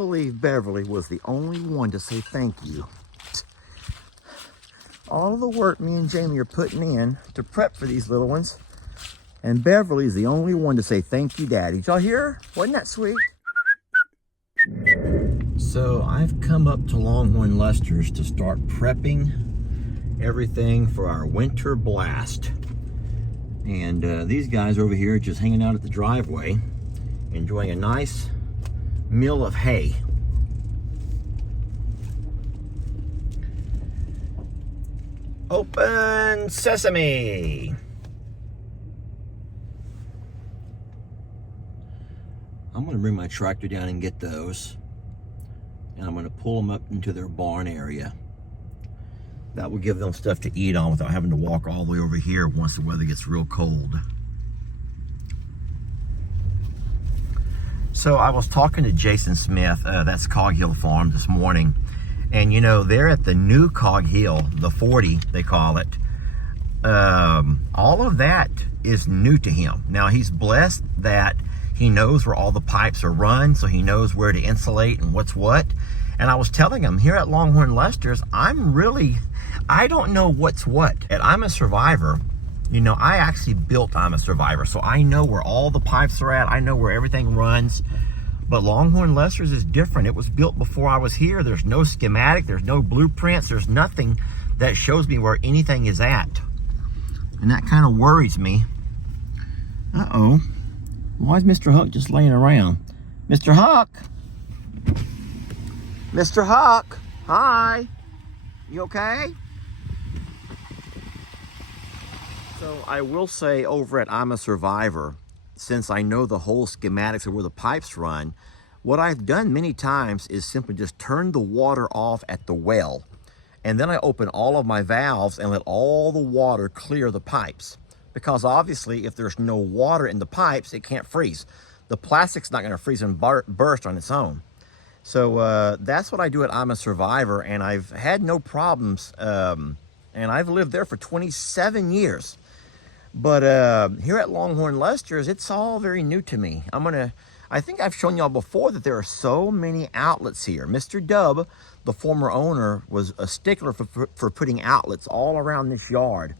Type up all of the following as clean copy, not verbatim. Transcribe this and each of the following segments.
believe Beverly was the only one to say thank you. All of the work me and Jamie are putting in to prep for these little ones, and Beverly's the only one to say thank you, Daddy. Did y'all hear her? Wasn't that sweet? So I've come up to Longhorn Lester's to start prepping everything for our winter blast. And these guys over here are just hanging out at the driveway, enjoying a nice meal of hay. Open sesame! I'm gonna bring my tractor down and get those. And I'm gonna pull them up into their barn area. That will give them stuff to eat on without having to walk all the way over here once the weather gets real cold. So I was talking to Jason Smith, that's Cog Hill Farm, this morning. And you know, they're at the new Cog Hill, the 40, they call it. All of that is new to him. Now, he's blessed that he knows where all the pipes are run, so he knows where to insulate and what's what. And I was telling him, here at Longhorn Lester's, I don't know what's what. And I'm a survivor. You know, I actually built I'm a Survivor, so I know where all the pipes are at. I know where everything runs. But Longhorn Lester's is different. It was built before I was here. There's no schematic. There's no blueprints. There's nothing that shows me where anything is at. And that kind of worries me. Uh-oh. Why is Mr. Huck just laying around? Mr. Huck? Mr. Huck? Hi. You okay? So I will say over at I'm a Survivor, since I know the whole schematics of where the pipes run, what I've done many times is simply just turn the water off at the well. And then I open all of my valves and let all the water clear the pipes. Because obviously, if there's no water in the pipes, it can't freeze. The plastic's not gonna freeze and burst on its own. So that's what I do at I'm a Survivor, and I've had no problems. And I've lived there for 27 years. But here at Longhorn Lester's, it's all very new to me. I think I've shown y'all before that there are so many outlets here. Mr. Dubb, the former owner, was a stickler for putting outlets all around this yard.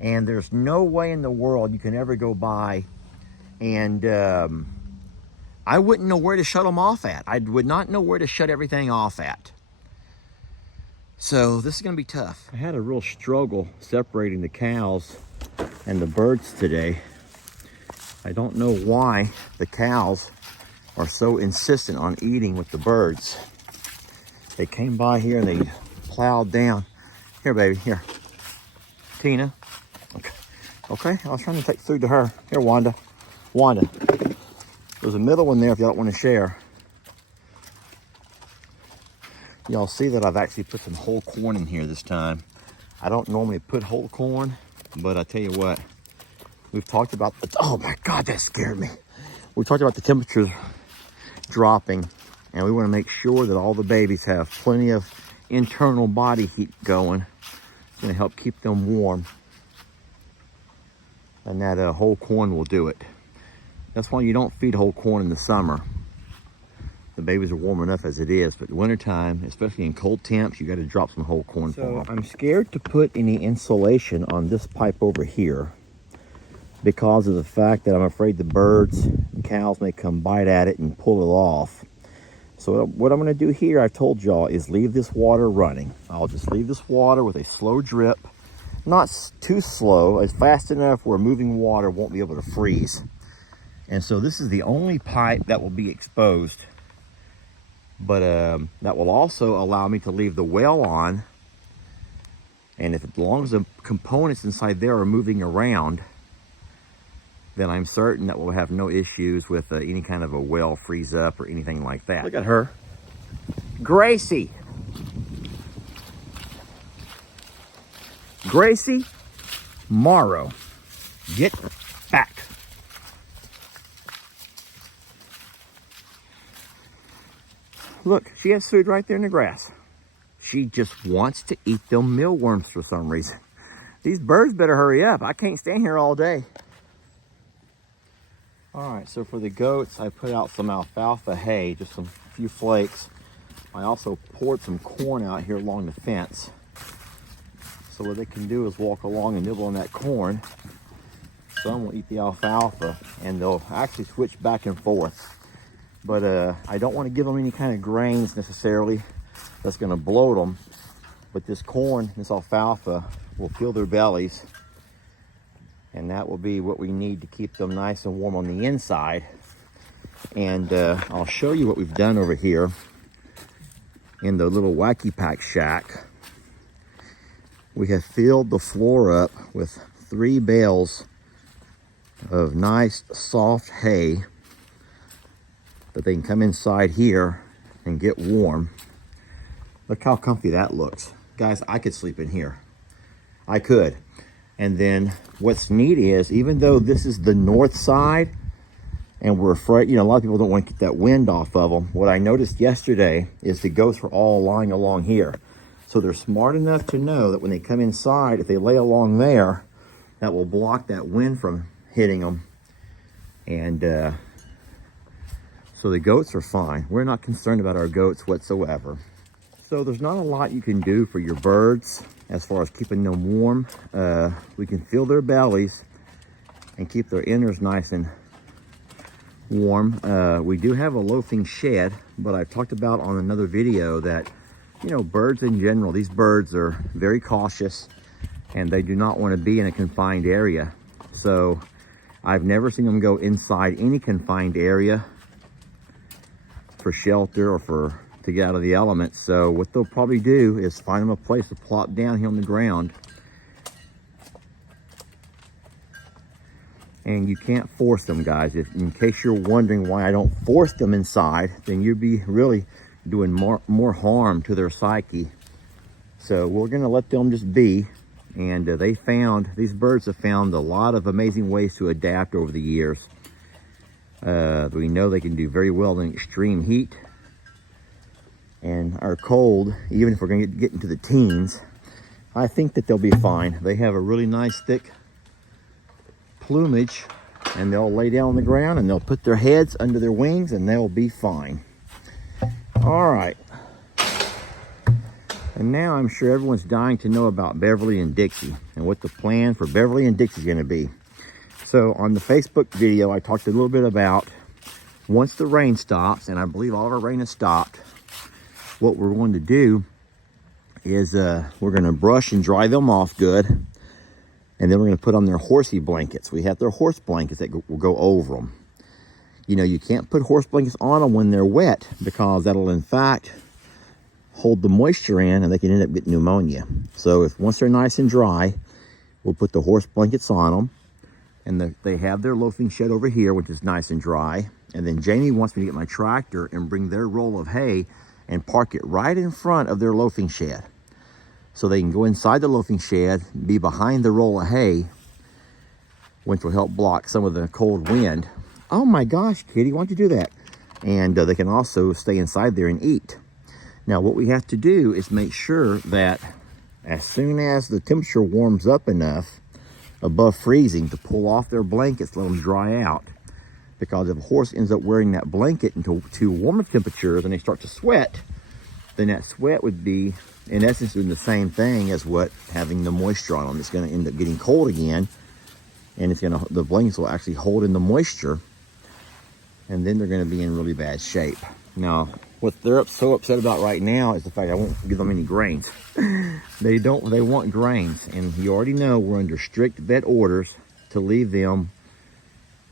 And there's no way in the world you can ever go by and I wouldn't know where to shut them off at. I would not know where to shut everything off at. So this is gonna be tough. I had a real struggle separating the cows and the birds today. I don't know why the cows are so insistent on eating with the birds. They came by here and they plowed down. Here, baby, here. Tina. Okay, I was trying to take food to her. Here, Wanda. Wanda. There's a middle one there if y'all don't want to share. Y'all see that I've actually put some whole corn in here this time. I don't normally put whole corn, but I tell you what, we've talked about, oh my God, that scared me. We talked about the temperatures dropping, and we want to make sure that all the babies have plenty of internal body heat going. It's going to help keep them warm. And that whole corn will do it. That's why you don't feed whole corn in the summer. The babies are warm enough as it is, but wintertime, especially in cold temps, you got to drop some whole corn for them. I'm scared to put any insulation on this pipe over here because of the fact that I'm afraid the birds and cows may come bite at it and pull it off. So what I'm going to do here, I've told y'all, is leave this water running. I'll just leave this water with a slow drip, not too slow, as fast enough where moving water won't be able to freeze. And so this is the only pipe that will be exposed. But that will also allow me to leave the well on. And as long as the components inside there are moving around, then I'm certain that we'll have no issues with any kind of a well freeze up or anything like that. Look at her. Gracie. Gracie Morrow. Get back. Look, she has food right there in the grass. She just wants to eat them mealworms for some reason. These birds better hurry up. I can't stand here all day. All right, so for the goats, I put out some alfalfa hay, just some few flakes. I also poured some corn out here along the fence. So what they can do is walk along and nibble on that corn. Some will eat the alfalfa, and they'll actually switch back and forth. But I don't want to give them any kind of grains necessarily that's going to bloat them. But this corn, this alfalfa, will fill their bellies. And that will be what we need to keep them nice and warm on the inside. And I'll show you what we've done over here in the little Wacky Pack shack. We have filled the floor up with 3 bales of nice soft hay that they can come inside here and get warm. Look how comfy that looks. Guys, I could sleep in here. I could. And then what's neat is, even though this is the north side, and we're afraid, you know, a lot of people don't want to get that wind off of them. What I noticed yesterday is the goats were all lying along here. So they're smart enough to know that when they come inside, if they lay along there, that will block that wind from hitting them. And so the goats are fine. We're not concerned about our goats whatsoever. So there's not a lot you can do for your birds as far as keeping them warm. We can fill their bellies and keep their innards nice and warm. We do have a loafing shed, but I've talked about on another video that, you know, birds in general, these birds are very cautious and they do not want to be in a confined area. So I've never seen them go inside any confined area for shelter or to get out of the elements. So what they'll probably do is find them a place to plop down here on the ground. And you can't force them, guys. In case you're wondering why I don't force them inside, then you'd be really doing more harm to their psyche. So we're gonna let them just be. And these birds have found a lot of amazing ways to adapt over the years. We know they can do very well in extreme heat and our cold. Even if we're gonna get into the teens, I think that they'll be fine. They have a really nice thick plumage, and they'll lay down on the ground and they'll put their heads under their wings and they'll be fine. All right. And now I'm sure everyone's dying to know about Beverly and Dixie and what the plan for Beverly and Dixie is going to be. So on the Facebook video, I talked a little bit about once the rain stops, and I believe all of our rain has stopped, what we're going to do is we're going to brush and dry them off good. And then we're going to put on their horsey blankets. We have their horse blankets that will go over them. You know, you can't put horse blankets on them when they're wet, because that'll in fact hold the moisture in and they can end up getting pneumonia. So once they're nice and dry, we'll put the horse blankets on them. And they have their loafing shed over here, which is nice and dry. And then Jamie wants me to get my tractor and bring their roll of hay and park it right in front of their loafing shed. So they can go inside the loafing shed, be behind the roll of hay, which will help block some of the cold wind. Oh my gosh, Kitty, why'd you do that? And they can also stay inside there and eat. Now, what we have to do is make sure that as soon as the temperature warms up enough above freezing to pull off their blankets, let them dry out. Because if a horse ends up wearing that blanket until too warm of temperatures and they start to sweat, then that sweat would be, in essence, doing the same thing as what having the moisture on them. It's going to end up getting cold again, and the blankets will actually hold in the moisture, and then they're going to be in really bad shape. Now, what they're so upset about right now is the fact I won't give them any grains. They want grains, and you already know we're under strict vet orders to leave them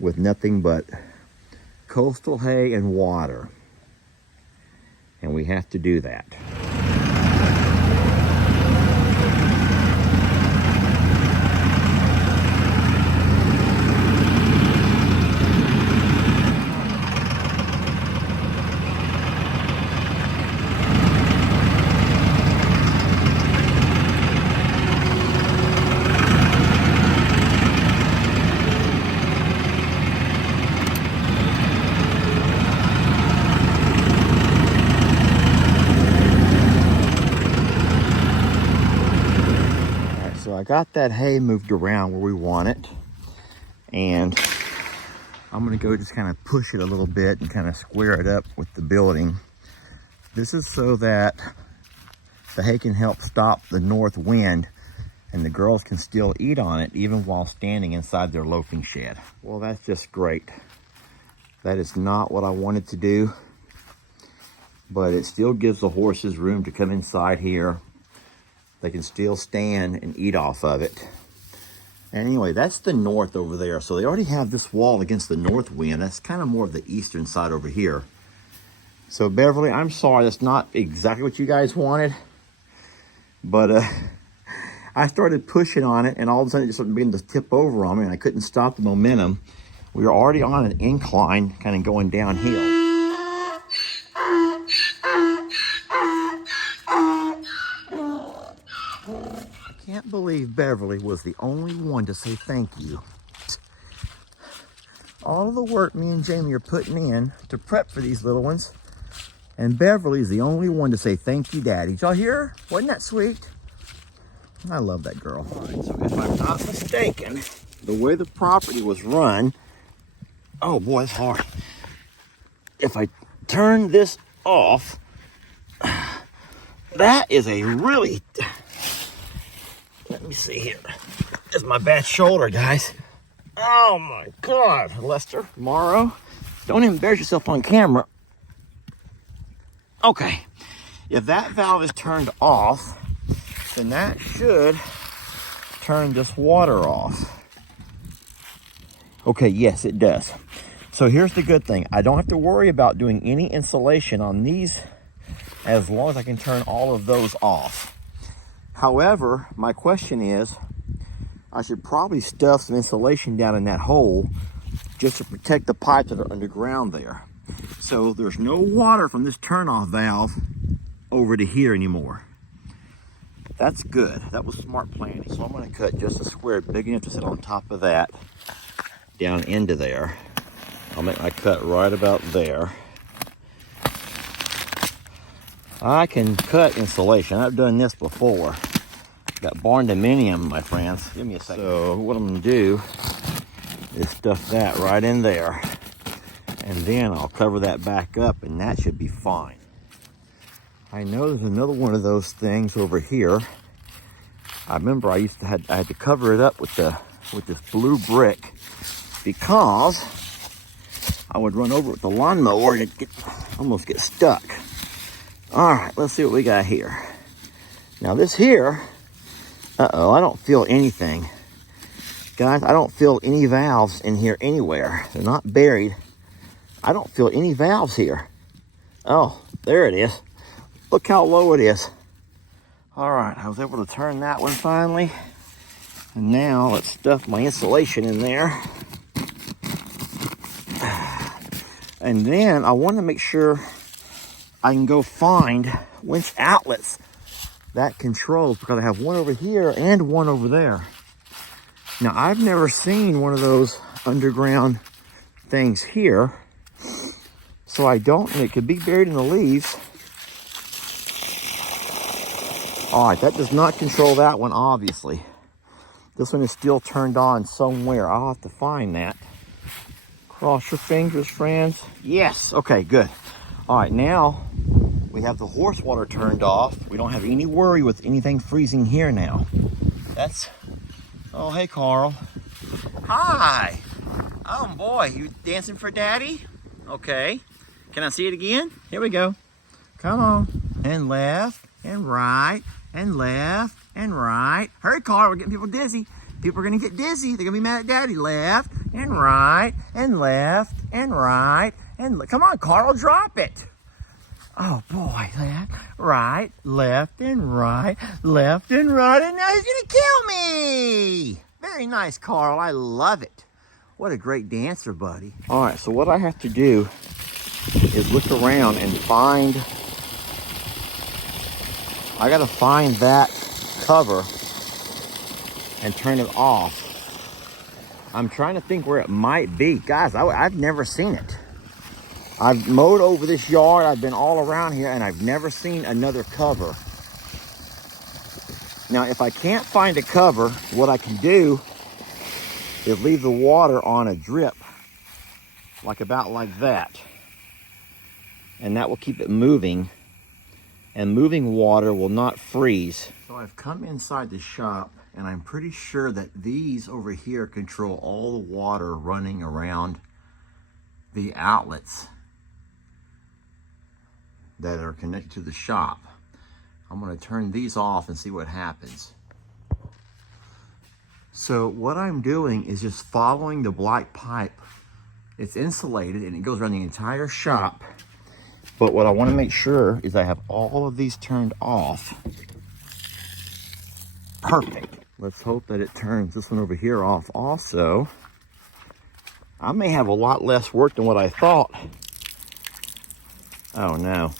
with nothing but coastal hay and water. And we have to do that. I got that hay moved around where we want it, and I'm gonna go just kind of push it a little bit and kind of square it up with the building. This is so that the hay can help stop the north wind and the girls can still eat on it even while standing inside their loafing shed. Well, that's just great. That is not what I wanted to do, but it still gives the horses room to come inside here. They can still stand and eat off of it. And anyway, that's the north over there. So they already have this wall against the north wind. That's kind of more of the eastern side over here. So Beverly, I'm sorry, that's not exactly what you guys wanted. But I started pushing on it, and all of a sudden it just began to tip over on me, and I couldn't stop the momentum. We were already on an incline, kind of going downhill. I can't believe Beverly was the only one to say thank you. All of the work me and Jamie are putting in to prep for these little ones, and Beverly's the only one to say thank you, Daddy. Did y'all hear her? Wasn't that sweet? I love that girl. All right, so if I'm not mistaken, the way the property was run, oh boy, it's hard. If I turn this off, that is a really, let me see here. That's my bad shoulder, guys. Oh my God, Lester, Morrow, don't embarrass yourself on camera. Okay, if that valve is turned off, then that should turn this water off. Okay, yes, it does. So here's the good thing. I don't have to worry about doing any insulation on these as long as I can turn all of those off. However, my question is, I should probably stuff some insulation down in that hole just to protect the pipes that are underground there. So there's no water from this turnoff valve over to here anymore. That's good. That was smart planning. So I'm going to cut just a square big enough to sit on top of that down into there. I'll make my cut right about there. I can cut insulation. I've done this before. Got barn dominium, my friends. Give me a second. So what I'm going to do is stuff that right in there. And then I'll cover that back up, and that should be fine. I know there's another one of those things over here. I remember I had to cover it up with this blue brick because I would run over with the lawnmower and it'd almost get stuck. All right, let's see what we got here. Now this here, uh-oh, I don't feel anything. Guys, I don't feel any valves in here anywhere. They're not buried. I don't feel any valves here. Oh, there it is. Look how low it is. All right, I was able to turn that one finally. And now let's stuff my insulation in there. And then I want to make sure I can go find winch outlets that controls, because I have one over here and one over there. Now, I've never seen one of those underground things here. So I don't, and it could be buried in the leaves. All right, that does not control that one, obviously. This one is still turned on somewhere. I'll have to find that. Cross your fingers, friends. Yes, okay, good. All right, now we have the horse water turned off. We don't have any worry with anything freezing here now. That's, oh, hey, Carl. Hi. Oh, boy, you dancing for Daddy? Okay. Can I see it again? Here we go. Come on. And left and right and left and right. Hurry, Carl, we're getting people dizzy. People are going to get dizzy. They're going to be mad at Daddy. Left and right and left and right. And come on, Carl, drop it. Oh, boy. Left, right, left and right, left and right. And now he's going to kill me. Very nice, Carl. I love it. What a great dancer, buddy. All right, so what I have to do is look around and find, I got to find that cover and turn it off. I'm trying to think where it might be. Guys, I've never seen it. I've mowed over this yard. I've been all around here, and I've never seen another cover. Now, if I can't find a cover, what I can do is leave the water on a drip like about like that. And that will keep it moving, and moving water will not freeze. So I've come inside the shop, and I'm pretty sure that these over here control all the water running around the outlets that are connected to the shop. I'm going to turn these off and see what happens. So what I'm doing is just following the black pipe. It's insulated and it goes around the entire shop. But what I want to make sure is I have all of these turned off. Perfect. Let's hope that it turns this one over here off also. I may have a lot less work than what I thought. Oh no.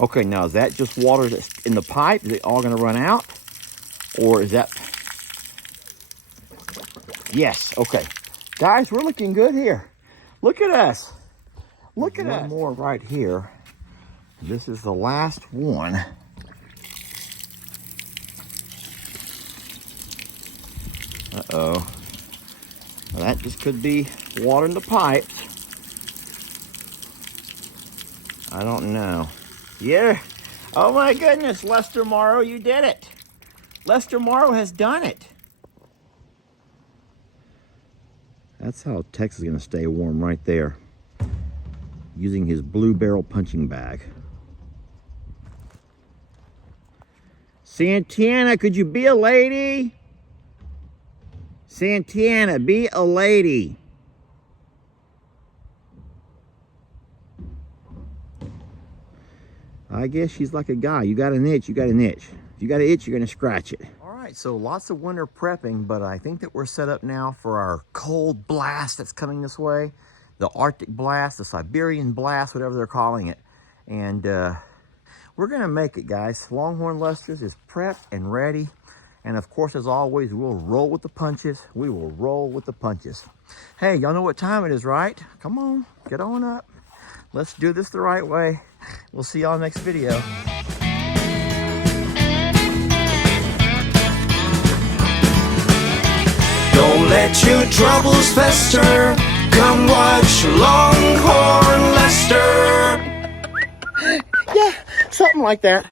Okay, now is that just water that's in the pipe? Is it all going to run out? Or is that... Yes, okay. Guys, we're looking good here. Look at us. Look at us. One more right here. This is the last one. Uh-oh. Well, that just could be water in the pipes. I don't know. Yeah. Oh my goodness, Lester Morrow, you did it. Lester Morrow has done it. That's how Tex is going to stay warm right there. Using his blue barrel punching bag. Santana, could you be a lady? Santana, be a lady. I guess she's like a guy. You got an itch, you got an itch. If you got an itch, you're gonna scratch it. All right, so lots of winter prepping, but I think that we're set up now for our cold blast that's coming this way. The Arctic blast, the Siberian blast, whatever they're calling it. And we're gonna make it, guys. Longhorn Lester's is prepped and ready. And of course, as always, we'll roll with the punches. We will roll with the punches. Hey, y'all know what time it is, right? Come on, get on up. Let's do this the right way. We'll see y'all next video. Don't let your troubles fester. Come watch Longhorn Lester. Yeah, something like that.